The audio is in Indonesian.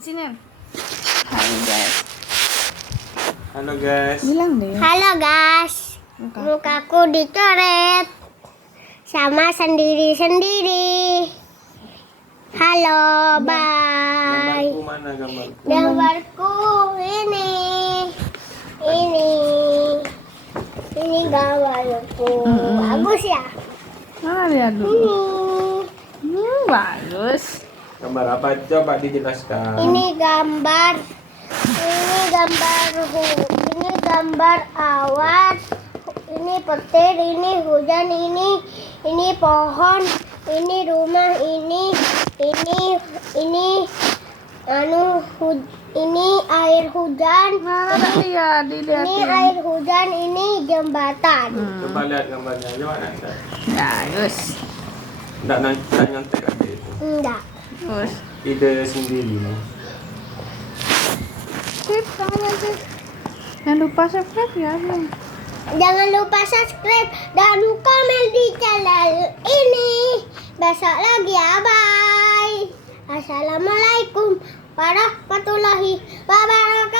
Sini. Halo guys. Halo guys. Bilang deh. Halo guys, mukaku dicoret sama sendiri-sendiri. Halo, bye. Gambarku mana gambarku? Gambarku ini gambarku. Bagus ya? Mana lihat dulu. Ini Bagus. Gambar apa? Coba dijelaskan. ini gambar awan, ini petir, ini hujan, ini pohon, ini rumah, ini ini air hujan, Mana lihat ini dilihatin. air hujan, ini jembatan. Coba lihat gambarnya. Coba nanti. Bagus. Enggak nyontek aja itu. Enggak. Bagus. Ide sendiri. Sip, tangannya sip. Jangan lupa subscribe ya, Bang. Jangan lupa subscribe dan komen di channel ini. Besok lagi ya, bye. Assalamualaikum warahmatullahi wabarakatuh.